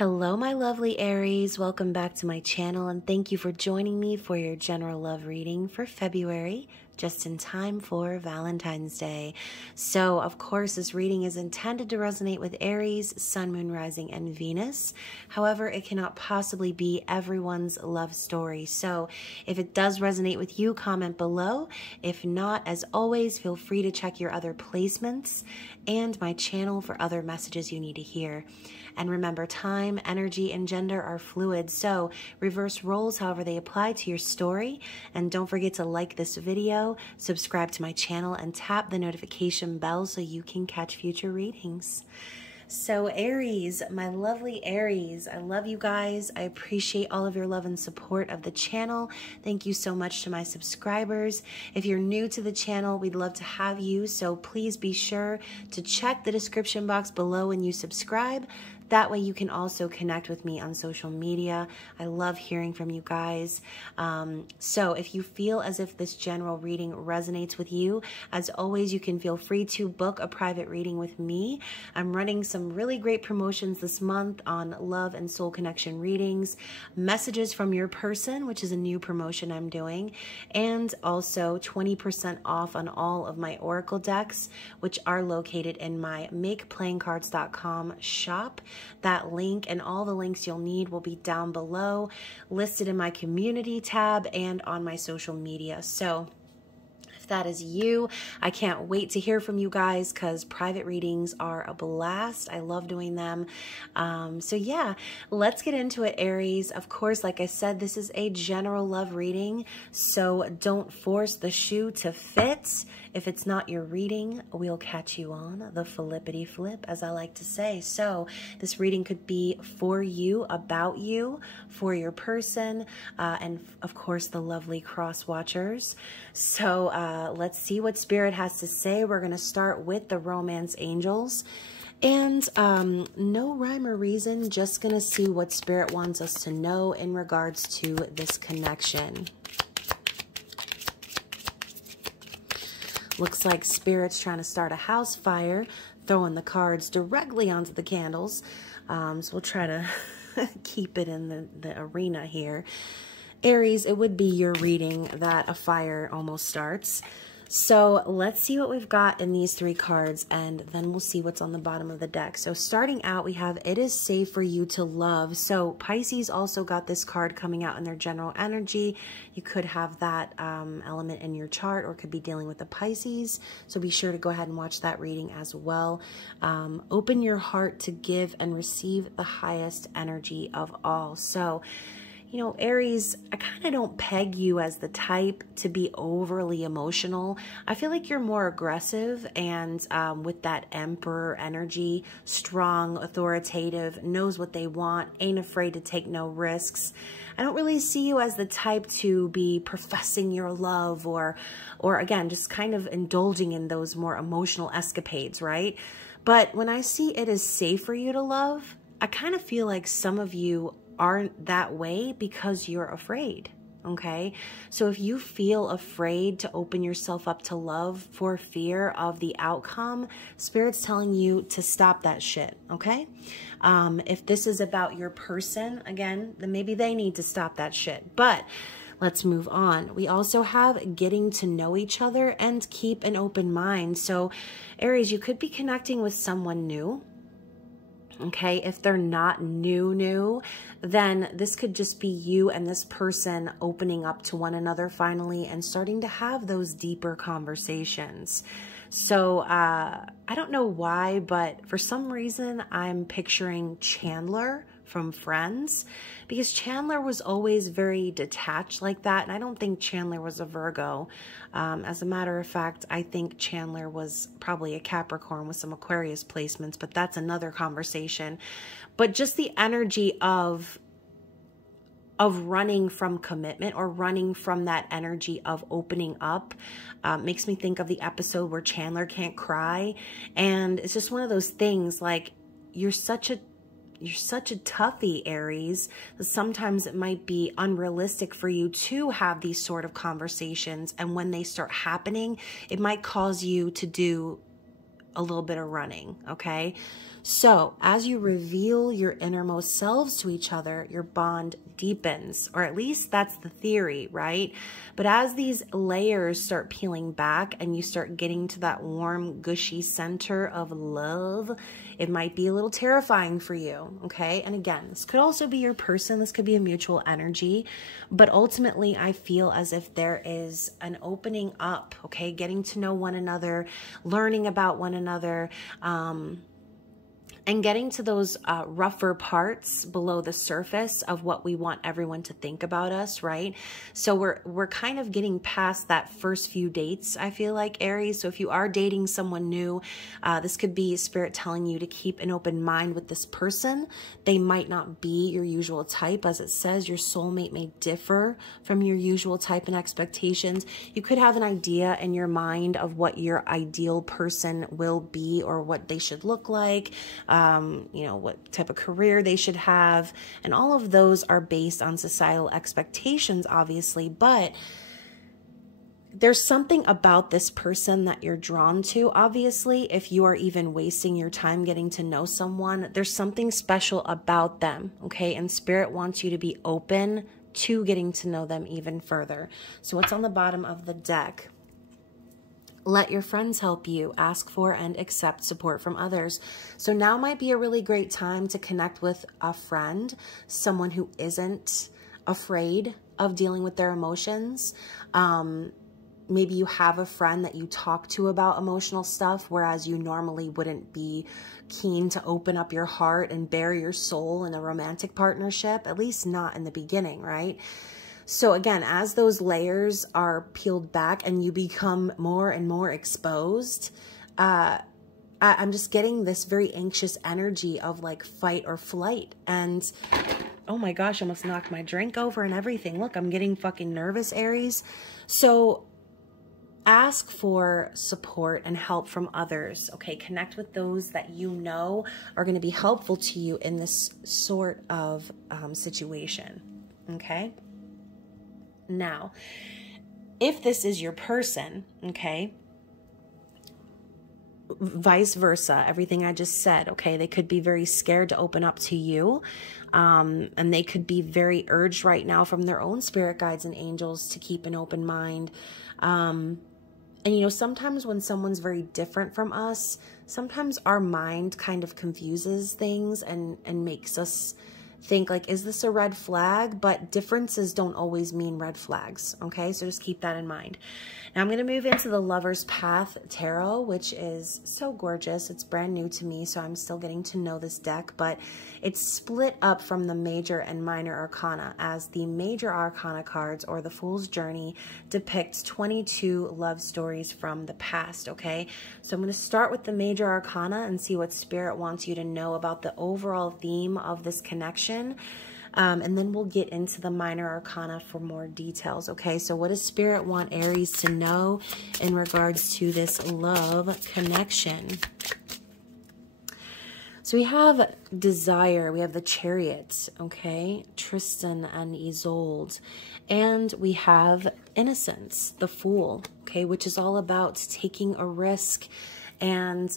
Hello, my lovely Aries. Welcome back to my channel, and thank you for joining me for your general love reading for February, just in time for Valentine's Day. So, of course, this reading is intended to resonate with Aries, Sun, Moon, Rising, and Venus. However, it cannot possibly be everyone's love story. So, if it does resonate with you, comment below. If not, as always, feel free to check your other placements and my channel for other messages you need to hear. And remember, time, energy, and gender are fluid, so reverse roles however they apply to your story. And don't forget to like this video, subscribe to my channel, and tap the notification bell so you can catch future readings. So Aries, my lovely Aries, I love you guys. I appreciate all of your love and support of the channel. Thank you so much to my subscribers. If you're new to the channel, we'd love to have you, so please be sure to check the description box below when you subscribe. That way you can also connect with me on social media. I love hearing from you guys. So if you feel as if this general reading resonates with you, as always, you can feel free to book a private reading with me. I'm running some really great promotions this month on love and soul connection readings, messages from your person, which is a new promotion I'm doing, and also 20% off on all of my oracle decks, which are located in my makeplayingcards.com shop. That link and all the links you'll need will be down below, listed in my community tab and on my social media. So if that is you, I can't wait to hear from you guys because private readings are a blast. I love doing them. So yeah, let's get into it, Aries. Of course, like I said, this is a general love reading, so don't force the shoe to fit. If it's not your reading, we'll catch you on the flippity flip, as I like to say. So this reading could be for you, about you, for your person, and of course the lovely cross watchers. So let's see what Spirit has to say. We're going to start with the romance angels. And no rhyme or reason, just going to see what Spirit wants us to know in regards to this connection. Looks like Spirit's trying to start a house fire, throwing the cards directly onto the candles. So we'll try to keep it in the arena here. Aries, it would be your reading that a fire almost starts. So let's see what we've got in these three cards, and then we'll see what's on the bottom of the deck. So starting out, we have it is safe for you to love. So Pisces also got this card coming out in their general energy. You could have that element in your chart, or could be dealing with the Pisces. So be sure to go ahead and watch that reading as well. Open your heart to give and receive the highest energy of all. So, you know, Aries, I kind of don't peg you as the type to be overly emotional. I feel like you're more aggressive and with that Emperor energy, strong, authoritative, knows what they want, ain't afraid to take no risks. I don't really see you as the type to be professing your love or again, just kind of indulging in those more emotional escapades, right? But when I see it is safe for you to love, I kind of feel like some of you aren't that way because you're afraid, okay? So if you feel afraid to open yourself up to love for fear of the outcome, Spirit's telling you to stop that shit, okay? If this is about your person, again, then maybe they need to stop that shit. But let's move on. We also have getting to know each other and keep an open mind. So Aries, you could be connecting with someone new. Okay, if they're not new, then this could just be you and this person opening up to one another finally and starting to have those deeper conversations. So I don't know why, but for some reason I'm picturing Chandler from Friends, because Chandler was always very detached like that, and I don't think Chandler was a Virgo. As a matter of fact, I think Chandler was probably a Capricorn with some Aquarius placements, but that's another conversation. But just the energy of running from commitment, or running from that energy of opening up, makes me think of the episode where Chandler can't cry. And it's just one of those things, like, you're such a toughie, Aries, that sometimes it might be unrealistic for you to have these sort of conversations. And when they start happening, it might cause you to do a little bit of running, okay? So as you reveal your innermost selves to each other, your bond deepens, or at least that's the theory, right? But as these layers start peeling back and you start getting to that warm, gushy center of love, it might be a little terrifying for you, okay? And again, this could also be your person. This could be a mutual energy. But ultimately, I feel as if there is an opening up, okay? Getting to know one another, learning about one another, and getting to those rougher parts below the surface of what we want everyone to think about us, right? So we're kind of getting past that first few dates, I feel like, Aries. So if you are dating someone new, this could be Spirit telling you to keep an open mind with this person. They might not be your usual type. As it says, your soulmate may differ from your usual type and expectations. You could have an idea in your mind of what your ideal person will be or what they should look like. You know, what type of career they should have. And all of those are based on societal expectations, obviously. But there's something about this person that you're drawn to, obviously. If you are even wasting your time getting to know someone, there's something special about them, okay? And Spirit wants you to be open to getting to know them even further. So what's on the bottom of the deck? Let your friends help you. Ask for and accept support from others. So now might be a really great time to connect with a friend, someone who isn't afraid of dealing with their emotions. Maybe you have a friend that you talk to about emotional stuff, whereas you normally wouldn't be keen to open up your heart and bare your soul in a romantic partnership, at least not in the beginning, right? So again, as those layers are peeled back and you become more and more exposed, I'm just getting this very anxious energy of like fight or flight. And oh my gosh, I almost knocked my drink over and everything. Look, I'm getting fucking nervous, Aries. So ask for support and help from others, okay? Connect with those that you know are going to be helpful to you in this sort of situation, okay? Now, if this is your person, okay, vice versa, everything I just said, okay, they could be very scared to open up to you, and they could be very urged right now from their own spirit guides and angels to keep an open mind. And, you know, sometimes when someone's very different from us, sometimes our mind kind of confuses things and makes us think like, is this a red flag? But differences don't always mean red flags, okay? So just keep that in mind. Now I'm going to move into the Lover's Path Tarot, which is so gorgeous. It's brand new to me, so I'm still getting to know this deck, but it's split up from the Major and Minor Arcana, as the Major Arcana cards, or the Fool's Journey, depicts 22 love stories from the past, okay? So I'm going to start with the Major Arcana and see what Spirit wants you to know about the overall theme of this connection. And then we'll get into the Minor Arcana for more details, okay? So what does Spirit want Aries to know in regards to this love connection? So we have Desire, we have the Chariot, okay? Tristan and Isolde. And we have Innocence, the Fool, okay? Which is all about taking a risk and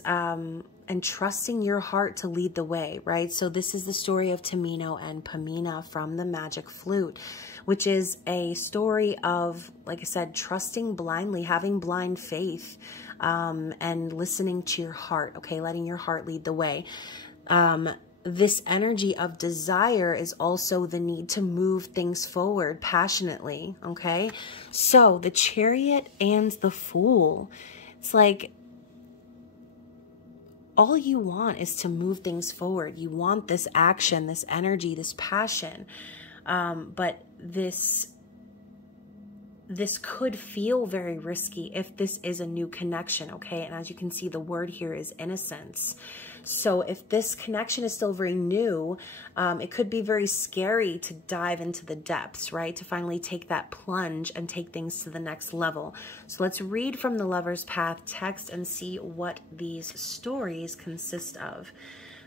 trusting your heart to lead the way, right? So this is the story of Tamino and Pamina from the Magic Flute, which is a story of, like I said, trusting blindly, having blind faith, and listening to your heart, okay? Letting your heart lead the way. This energy of desire is also the need to move things forward passionately, okay? So the Chariot and the Fool, it's like, all you want is to move things forward. You want this action, this energy, this passion. But this could feel very risky if this is a new connection, okay? And as you can see, the word here is innocence. So if this connection is still very new, it could be very scary to dive into the depths, right? To finally take that plunge and take things to the next level. So let's read from the Lover's Path text and see what these stories consist of.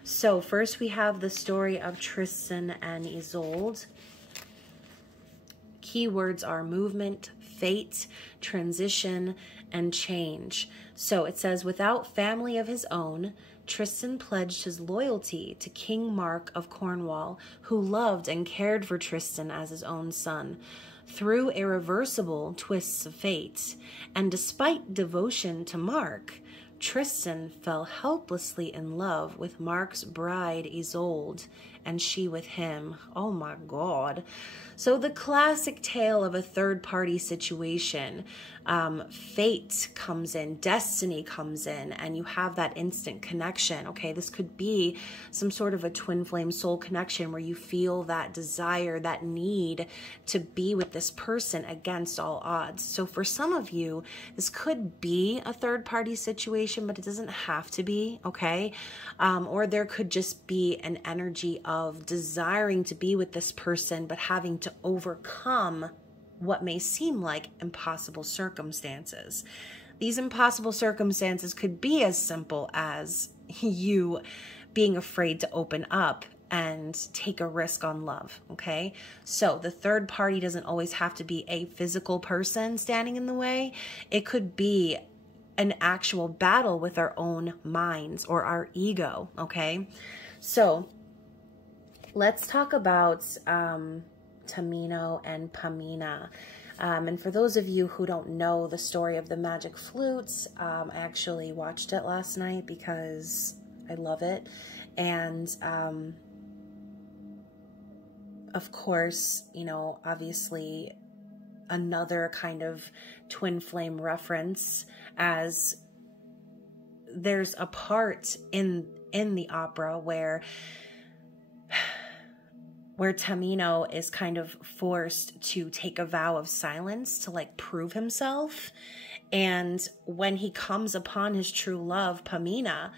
So first we have the story of Tristan and Isolde. Keywords are movement, fate, transition, and change. So it says, without family of his own, Tristan pledged his loyalty to King Mark of Cornwall, who loved and cared for Tristan as his own son. Through irreversible twists of fate, and despite devotion to Mark, Tristan fell helplessly in love with Mark's bride Isolde, and she with him. Oh my God. So the classic tale of a third-party situation. Fate comes in, destiny comes in, and you have that instant connection. Okay, this could be some sort of a twin flame soul connection where you feel that desire, that need to be with this person against all odds. So for some of you, this could be a third-party situation, but it doesn't have to be, okay? Or there could just be an energy of desiring to be with this person, but having to overcome what may seem like impossible circumstances. These impossible circumstances could be as simple as you being afraid to open up and take a risk on love, okay? So the third party doesn't always have to be a physical person standing in the way. It could be an actual battle with our own minds or our ego, okay? So let's talk about Tamino and Pamina. And for those of you who don't know the story of the magic flutes, I actually watched it last night because I love it. And of course, you know, obviously another kind of twin flame reference, as there's a part in the opera where Tamino is kind of forced to take a vow of silence to like prove himself. And when he comes upon his true love, Pamina,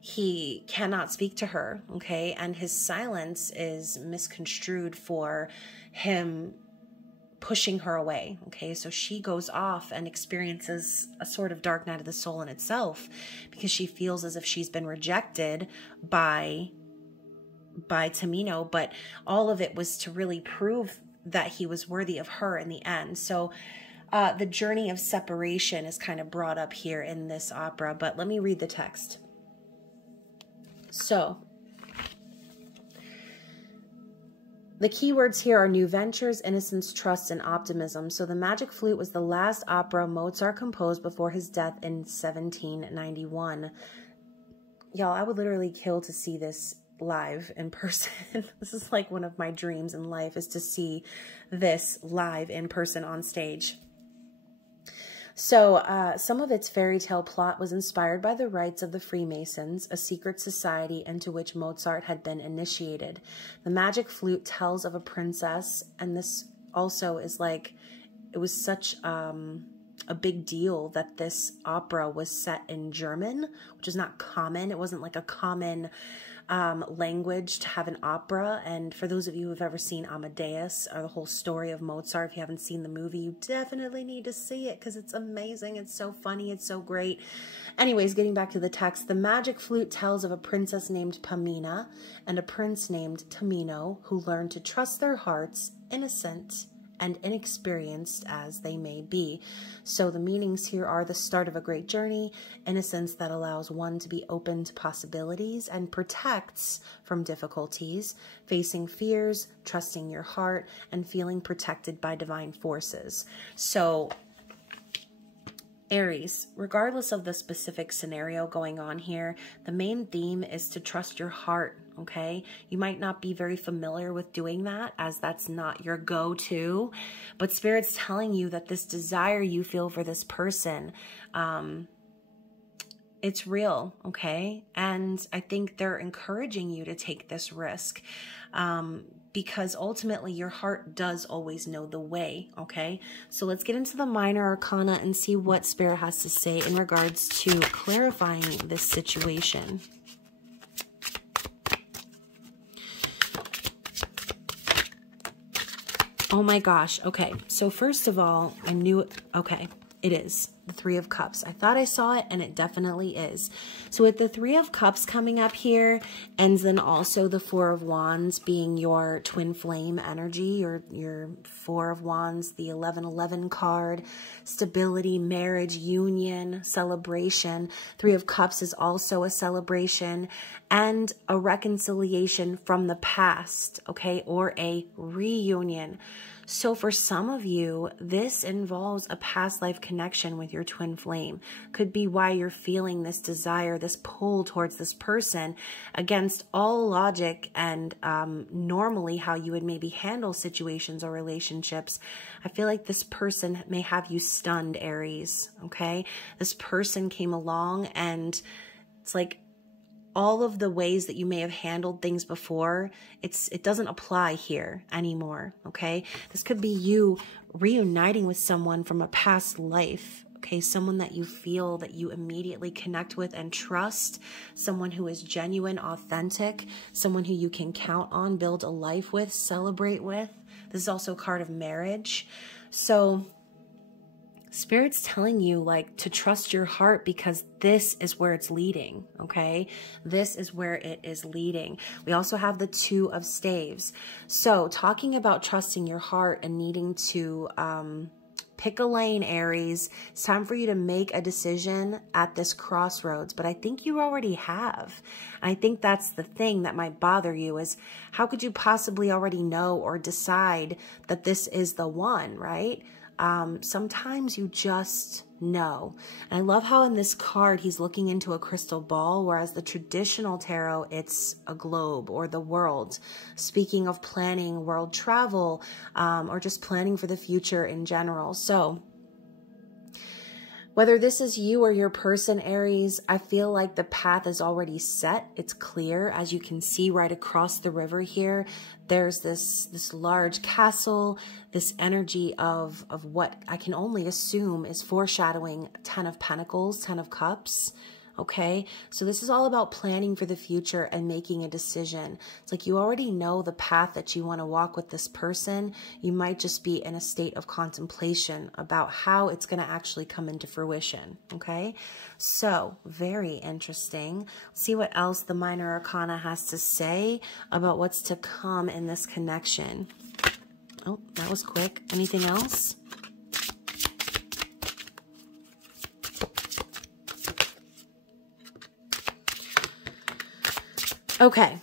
he cannot speak to her, okay? And his silence is misconstrued for him pushing her away, okay? So she goes off and experiences a sort of dark night of the soul in itself because she feels as if she's been rejected by Tamino, but all of it was to really prove that he was worthy of her in the end. So the journey of separation is kind of brought up here in this opera, but let me read the text. So the keywords here are new ventures, innocence, trust, and optimism. So the Magic Flute was the last opera Mozart composed before his death in 1791. Y'all, I would literally kill to see this live in person. This is like one of my dreams in life, is to see this live in person on stage. So some of its fairy tale plot was inspired by the rites of the Freemasons, a secret society into which Mozart had been initiated. The Magic Flute tells of a princess, and this also is like, it was such a big deal that this opera was set in German, which is not common. It wasn't like a common language to have an opera. And for those of you who have ever seen Amadeus, or the whole story of Mozart, if you haven't seen the movie, you definitely need to see it because it's amazing. It's so funny. It's so great. Anyways, getting back to the text, the Magic Flute tells of a princess named Pamina and a prince named Tamino who learned to trust their hearts, innocent and inexperienced as they may be. So the meanings here are the start of a great journey, innocence that allows one to be open to possibilities and protects from difficulties, facing fears, trusting your heart, and feeling protected by divine forces. So Aries, regardless of the specific scenario going on here, the main theme is to trust your heart, okay? You might not be very familiar with doing that, as that's not your go-to, but Spirit's telling you that this desire you feel for this person, it's real, okay? And I think they're encouraging you to take this risk, because ultimately your heart does always know the way, okay? So let's get into the minor arcana and see what Spirit has to say in regards to clarifying this situation. Oh my gosh, okay. So first of all, I knew, okay, It is the Three of Cups. I thought I saw it, and it definitely is. So with the Three of Cups coming up here, and then also the Four of Wands being your twin flame energy, your Four of Wands, the 1111 card, stability, marriage, union, celebration. Three of Cups is also a celebration and a reconciliation from the past, okay, or a reunion. So for some of you, this involves a past life connection with your twin flame. Could be why you're feeling this desire, this pull towards this person against all logic and normally how you would maybe handle situations or relationships. I feel like this person may have you stunned, Aries, okay? This person came along and it's like, all of the ways that you may have handled things before, it doesn't apply here anymore, okay? This could be you reuniting with someone from a past life, okay? Someone that you feel that you immediately connect with and trust, someone who is genuine, authentic, someone who you can count on, build a life with, celebrate with. This is also a card of marriage. So Spirit's telling you, like, to trust your heart because this is where it's leading, okay? This is where it is leading. We also have the Two of Staves. So talking about trusting your heart and needing to pick a lane, Aries, it's time for you to make a decision at this crossroads, but I think you already have. And I think that's the thing that might bother you is how could you possibly already know or decide that this is the one, right? Sometimes you just know. And I love how in this card, he's looking into a crystal ball, whereas the traditional tarot, it's a globe or the world. Speaking of planning world travel, or just planning for the future in general. So whether this is you or your person, Aries, I feel like the path is already set. It's clear. As you can see right across the river here, there's this large castle, this energy of what I can only assume is foreshadowing 10 of Pentacles, 10 of Cups. Okay, so this is all about planning for the future and making a decision. It's like you already know the path that you want to walk with this person. You might just be in a state of contemplation about how it's going to actually come into fruition. Okay, so very interesting. Let's see what else the Minor Arcana has to say about what's to come in this connection. Oh, that was quick. Anything else? Okay,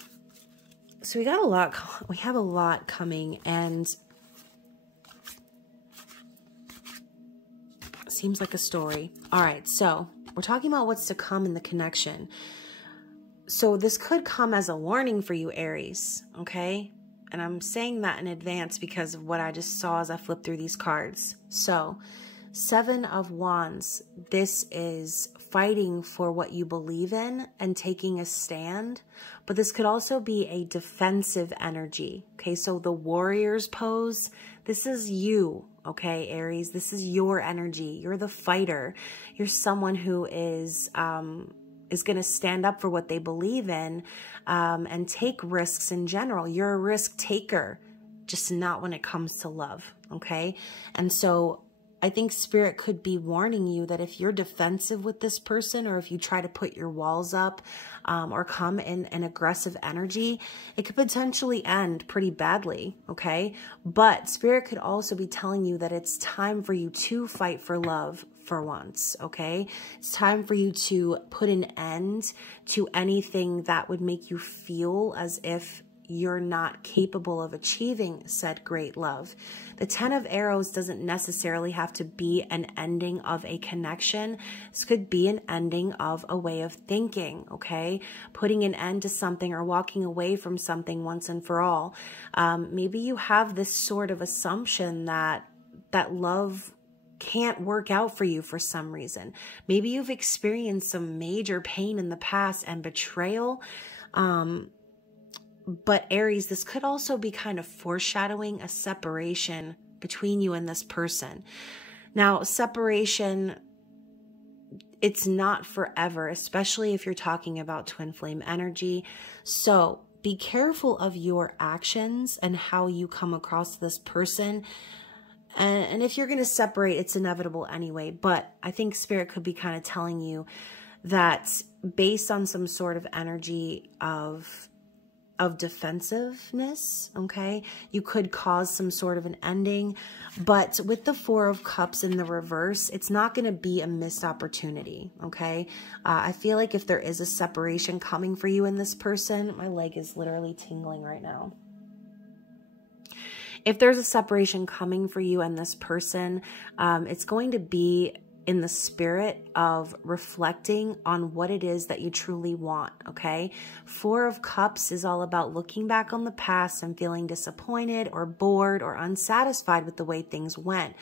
so we have a lot coming, and seems like a story. All right, so we're talking about what's to come in the connection. So this could come as a warning for you, Aries, okay? And I'm saying that in advance because of what I just saw as I flipped through these cards. So, Seven of Wands, this is fighting for what you believe in and taking a stand. But this could also be a defensive energy. Okay, so the warrior's pose, this is you, okay, Aries. This is your energy. You're the fighter. You're someone who is going to stand up for what they believe in and take risks in general. You're a risk taker, just not when it comes to love, okay? And so I think Spirit could be warning you that if you're defensive with this person, or if you try to put your walls up or come in an aggressive energy, it could potentially end pretty badly, okay? But Spirit could also be telling you that it's time for you to fight for love for once, okay? It's time for you to put an end to anything that would make you feel as if you're not capable of achieving said great love. The 10 of Arrows doesn't necessarily have to be an ending of a connection. This could be an ending of a way of thinking, okay? Putting an end to something or walking away from something once and for all. Maybe you have this sort of assumption that love can't work out for you for some reason. Maybe you've experienced some major pain in the past and betrayal. But Aries, this could also be kind of foreshadowing a separation between you and this person. Now, separation, it's not forever, especially if you're talking about twin flame energy. So be careful of your actions and how you come across this person. And if you're going to separate, it's inevitable anyway. But I think Spirit could be kind of telling you that based on some sort of energy of defensiveness, okay, you could cause some sort of an ending. But with the Four of Cups in the reverse, it's not going to be a missed opportunity, okay? I feel like if there is a separation coming for you in this person, my leg is literally tingling right now. If there's a separation coming for you and this person, it's going to be in the spirit of reflecting on what it is that you truly want, okay? Four of Cups is all about looking back on the past and feeling disappointed or bored or unsatisfied with the way things went.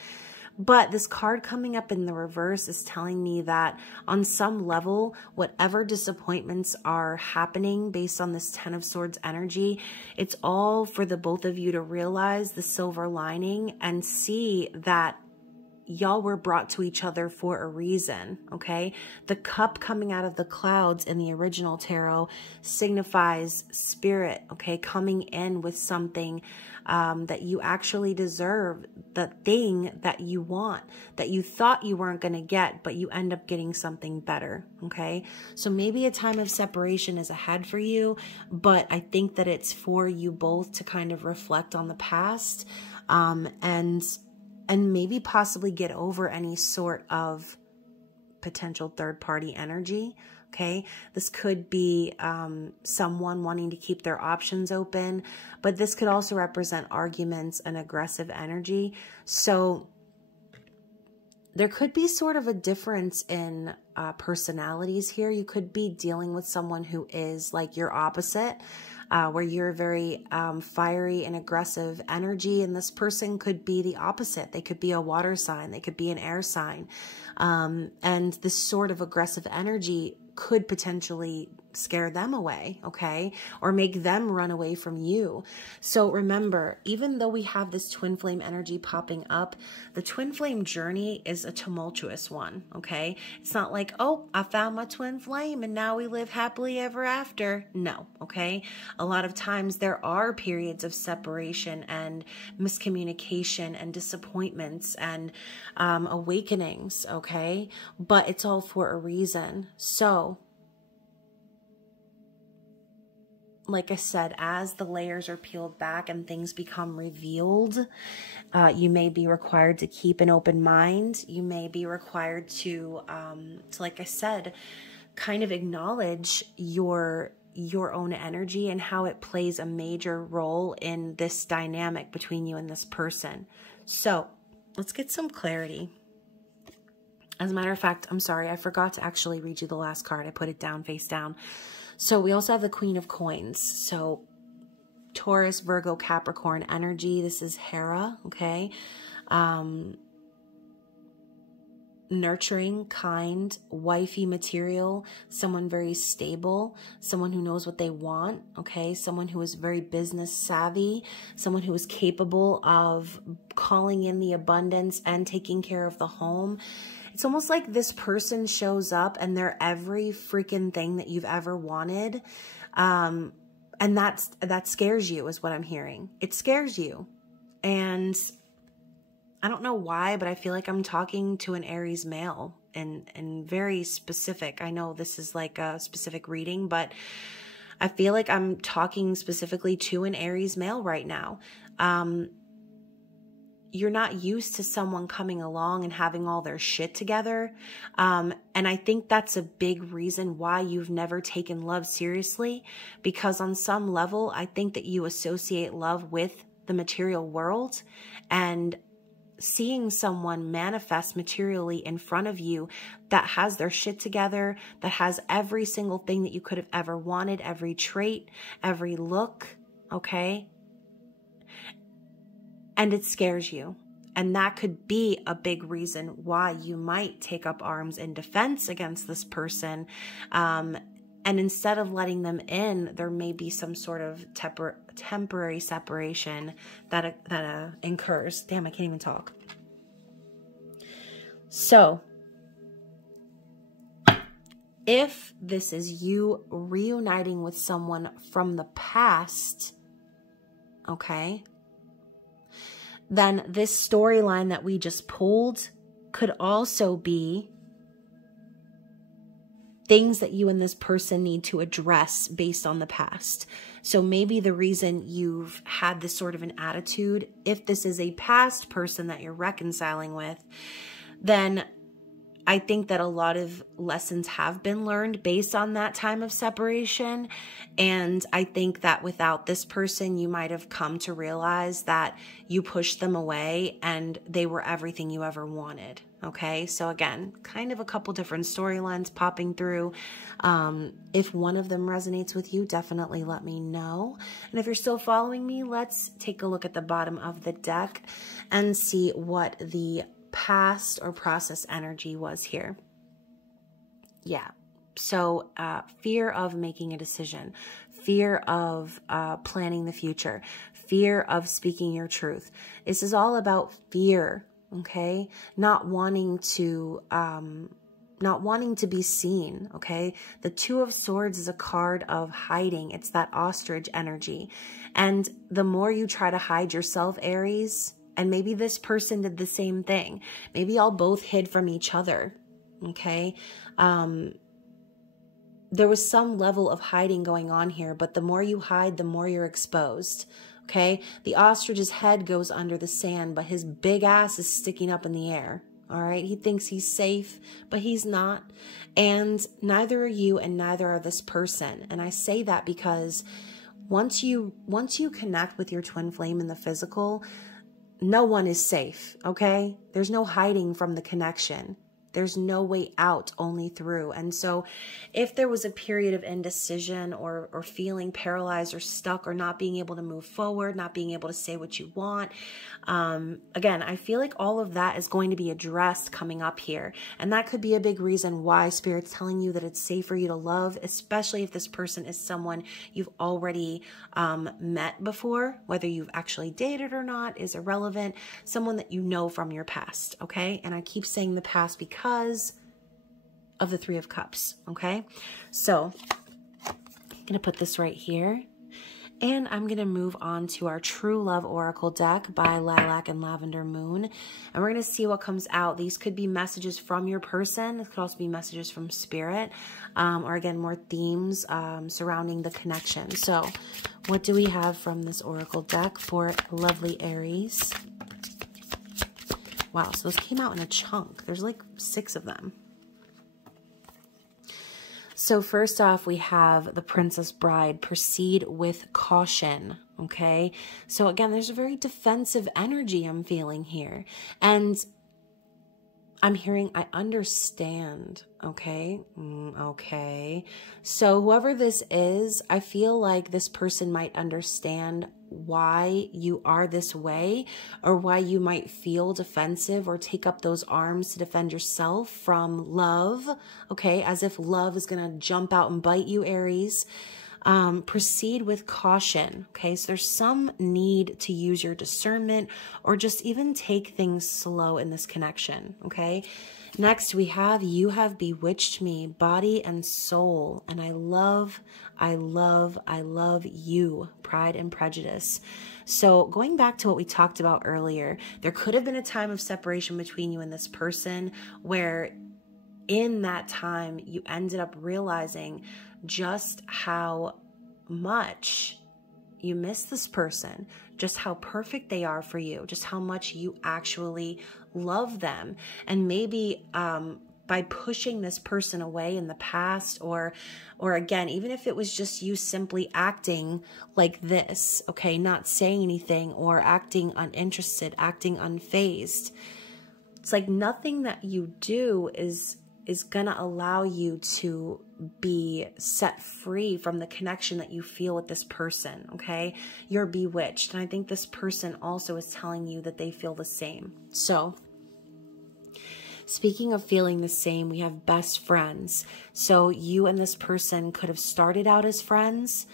But this card coming up in the reverse is telling me that on some level, whatever disappointments are happening based on this Ten of Swords energy, it's all for the both of you to realize the silver lining and see that y'all were brought to each other for a reason, okay? The cup coming out of the clouds in the original tarot signifies spirit, okay? Coming in with something that you actually deserve, the thing that you want, that you thought you weren't going to get, but you end up getting something better, okay? So maybe a time of separation is ahead for you, but I think that it's for you both to kind of reflect on the past, and maybe possibly get over any sort of potential third-party energy, okay? This could be someone wanting to keep their options open, but this could also represent arguments and aggressive energy. So there could be sort of a difference in personalities here. You could be dealing with someone who is like your opposite, where you're very fiery and aggressive energy, and this person could be the opposite. They could be a water sign, they could be an air sign, and this sort of aggressive energy could potentially scare them away, okay? Or make them run away from you. So remember, even though we have this twin flame energy popping up, the twin flame journey is a tumultuous one, okay? It's not like, oh, I found my twin flame and now we live happily ever after. No, okay? A lot of times there are periods of separation and miscommunication and disappointments and awakenings, okay? But it's all for a reason. So like I said, as the layers are peeled back and things become revealed, you may be required to keep an open mind. You may be required to like I said, kind of acknowledge your own energy and how it plays a major role in this dynamic between you and this person. So let's get some clarity. As a matter of fact, I'm sorry, I forgot to actually read you the last card. I put it down face down. So we also have the Queen of Coins. So Taurus, Virgo, Capricorn energy. This is Hera, okay? Nurturing, kind, wifey material, someone very stable, someone who knows what they want, okay? Someone who is very business savvy, someone who is capable of calling in the abundance and taking care of the home. It's almost like this person shows up and they're every freaking thing that you've ever wanted. And that scares you is what I'm hearing. It scares you. And I don't know why, but I feel like I'm talking to an Aries male and very specific. I know this is like a specific reading, but I feel like I'm talking specifically to an Aries male right now. You're not used to someone coming along and having all their shit together. And I think that's a big reason why you've never taken love seriously, because on some level, I think that you associate love with the material world, and seeing someone manifest materially in front of you that has their shit together, that has every single thing that you could have ever wanted, every trait, every look, okay? And it scares you. And that could be a big reason why you might take up arms in defense against this person. And instead of letting them in, there may be some sort of temporary separation that incurs. Damn, I can't even talk. So, if this is you reuniting with someone from the past, okay, then this storyline that we just pulled could also be things that you and this person need to address based on the past. So maybe the reason you've had this sort of an attitude, if this is a past person that you're reconciling with, then I think that a lot of lessons have been learned based on that time of separation. And I think that without this person, you might have come to realize that you pushed them away and they were everything you ever wanted. Okay, so again, kind of a couple different storylines popping through. If one of them resonates with you, definitely let me know. And if you're still following me, let's take a look at the bottom of the deck and see what the past or process energy was here. Yeah. So fear of making a decision, fear of planning the future, fear of speaking your truth. This is all about fear, okay? Not wanting to be seen, okay? The Two of Swords is a card of hiding. It's that ostrich energy. And the more you try to hide yourself, Aries, and maybe this person did the same thing. Maybe y'all both hid from each other, okay? There was some level of hiding going on here, but the more you hide, the more you're exposed, okay? The ostrich's head goes under the sand, but his big ass is sticking up in the air, all right? He thinks he's safe, but he's not. And neither are you, and neither are this person. And I say that because once you connect with your twin flame in the physical, no one is safe, okay? There's no hiding from the connection. There's no way out, only through. And so if there was a period of indecision or feeling paralyzed or stuck or not being able to move forward, not being able to say what you want, again, I feel like all of that is going to be addressed coming up here. And that could be a big reason why Spirit's telling you that it's safe for you to love, especially if this person is someone you've already met before. Whether you've actually dated or not is irrelevant. Someone that you know from your past, okay? And I keep saying the past because of the Three of Cups, okay? So I'm going to put this right here. And I'm going to move on to our True Love Oracle deck by LilacandLavenderMoon. And we're going to see what comes out. These could be messages from your person. This could also be messages from Spirit. Or again, more themes surrounding the connection. So what do we have from this Oracle deck for lovely Aries? Wow, so those came out in a chunk. There's like 6 of them. So first off, we have the Princess Bride. Proceed with caution, okay? So again, there's a very defensive energy I'm feeling here. And I'm hearing, I understand, okay? Okay. So whoever this is, I feel like this person might understand why you are this way, or why you might feel defensive or take up those arms to defend yourself from love, okay? As if love is going to jump out and bite you, Aries. Proceed with caution, okay? So there's some need to use your discernment or just even take things slow in this connection, okay? Next, we have You Have Bewitched Me, body and soul. And I love you, Pride and Prejudice. So going back to what we talked about earlier, there could have been a time of separation between you and this person where in that time you ended up realizing just how much you miss this person, just how perfect they are for you, just how much you actually love them. And maybe by pushing this person away in the past, or again, even if it was just you simply acting like this, okay, not saying anything or acting uninterested, acting unfazed, it's like nothing that you do is gonna allow you to be set free from the connection that you feel with this person, okay? You're bewitched. And I think this person also is telling you that they feel the same. So speaking of feeling the same, we have best friends. So you and this person could have started out as friends,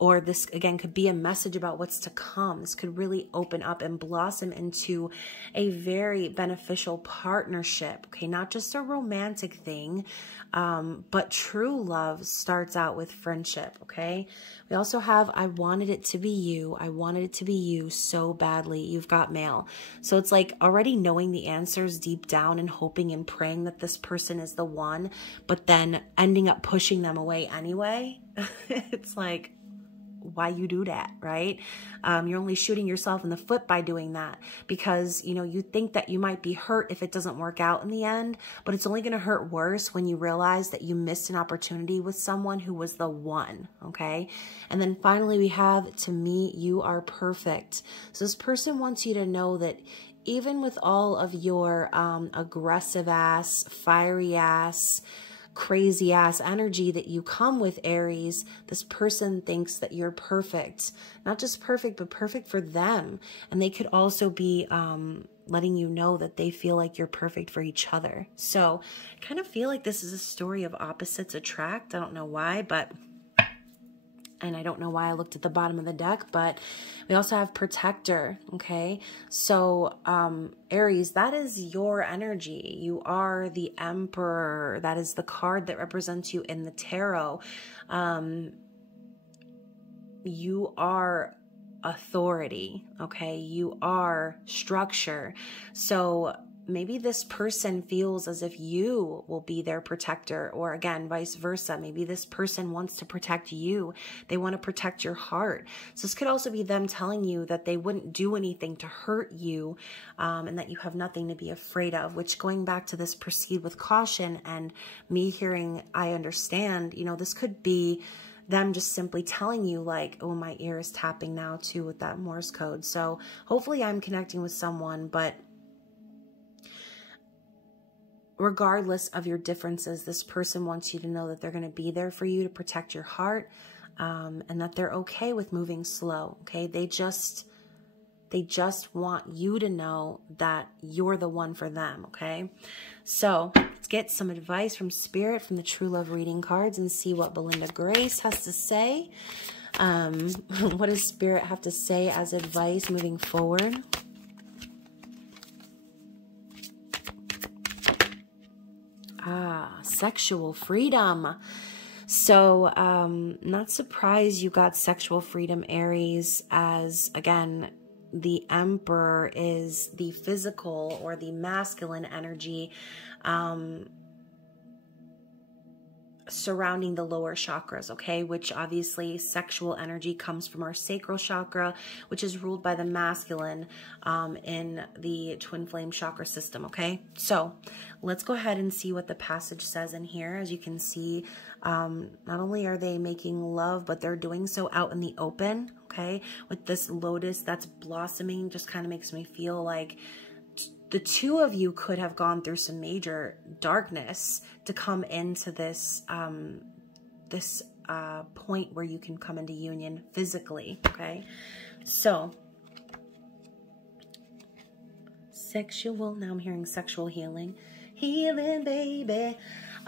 or this, again, could be a message about what's to come. This could really open up and blossom into a very beneficial partnership, okay? Not just a romantic thing, but true love starts out with friendship, okay? We also have, I wanted it to be you. I wanted it to be you so badly. You've got mail. So it's like already knowing the answers deep down and hoping and praying that this person is the one, but then ending up pushing them away anyway. It's like, why you do that, right? You're only shooting yourself in the foot by doing that, because, you know, you think that you might be hurt if it doesn't work out in the end, but it's only going to hurt worse when you realize that you missed an opportunity with someone who was the one, okay? And then finally we have, to me, you are perfect. So this person wants you to know that even with all of your aggressive ass, fiery ass, crazy ass energy that you come with, Aries, this person thinks that you're perfect. Not just perfect, but perfect for them. And they could also be letting you know that they feel like you're perfect for each other. So I kind of feel like this is a story of opposites attract. I don't know why, but... and I don't know why I looked at the bottom of the deck, but we also have protector, okay? So, Aries, that is your energy. You are the Emperor. That is the card that represents you in the tarot. You are authority, okay? You are structure. So maybe this person feels as if you will be their protector, or again, vice versa. Maybe this person wants to protect you. They want to protect your heart. So this could also be them telling you that they wouldn't do anything to hurt you, and that you have nothing to be afraid of, which, going back to this proceed with caution and me hearing, I understand, you know, this could be them just simply telling you like, oh, my ear is tapping now too with that Morse code. So hopefully I'm connecting with someone, but regardless of your differences, this person wants you to know that they're going to be there for you to protect your heart, and that they're okay with moving slow, okay? They just want you to know that you're the one for them, okay? So let's get some advice from Spirit, from the True Love Reading cards, and see what Belinda Grace has to say. What does Spirit have to say as advice moving forward? Sexual freedom. So, not surprised you got sexual freedom, Aries, as, again, the Emperor is the physical or the masculine energy surrounding the lower chakras, okay? Which obviously sexual energy comes from our sacral chakra, which is ruled by the masculine in the twin flame chakra system, okay? So let's go ahead and see what the passage says in here. As you can see, not only are they making love, but they're doing so out in the open, okay? With this lotus that's blossoming, just kind of makes me feel like the two of you could have gone through some major darkness to come into this point where you can come into union physically, okay? So, sexual, now I'm hearing sexual healing. Healing, baby.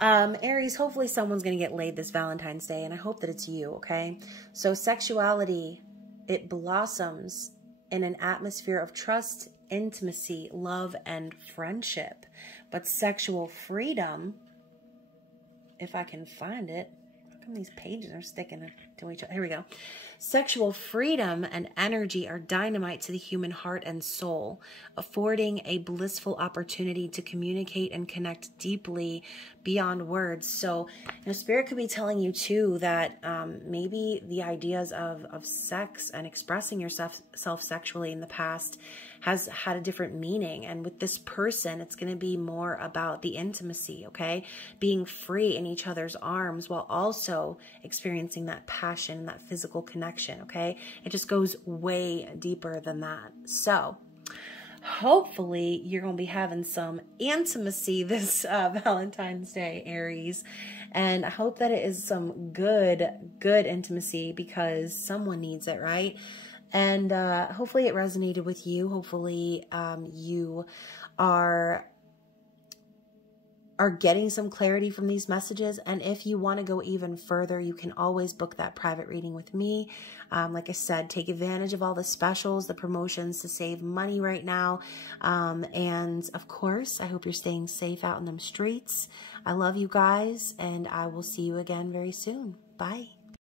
Aries, hopefully someone's going to get laid this Valentine's Day, and I hope that it's you, okay? So sexuality, it blossoms in an atmosphere of trust, intimacy, love, and friendship. But sexual freedom, if I can find it, how come these pages are sticking to each other? Here we go. Sexual freedom and energy are dynamite to the human heart and soul, affording a blissful opportunity to communicate and connect deeply beyond words. So, you know, Spirit could be telling you too that maybe the ideas of sex and expressing yourself sexually in the past has had a different meaning. And with this person, it's going to be more about the intimacy, okay? Being free in each other's arms while also experiencing that passion and that physical connection, okay? It just goes way deeper than that. So hopefully you're going to be having some intimacy this Valentine's Day, Aries. And I hope that it is some good intimacy, because someone needs it, right? And hopefully it resonated with you. Hopefully you are are getting some clarity from these messages. And if you want to go even further, you can always book that private reading with me. Like I said, take advantage of all the specials, the promotions to save money right now. And of course, I hope you're staying safe out in them streets. I love you guys, and I will see you again very soon. Bye.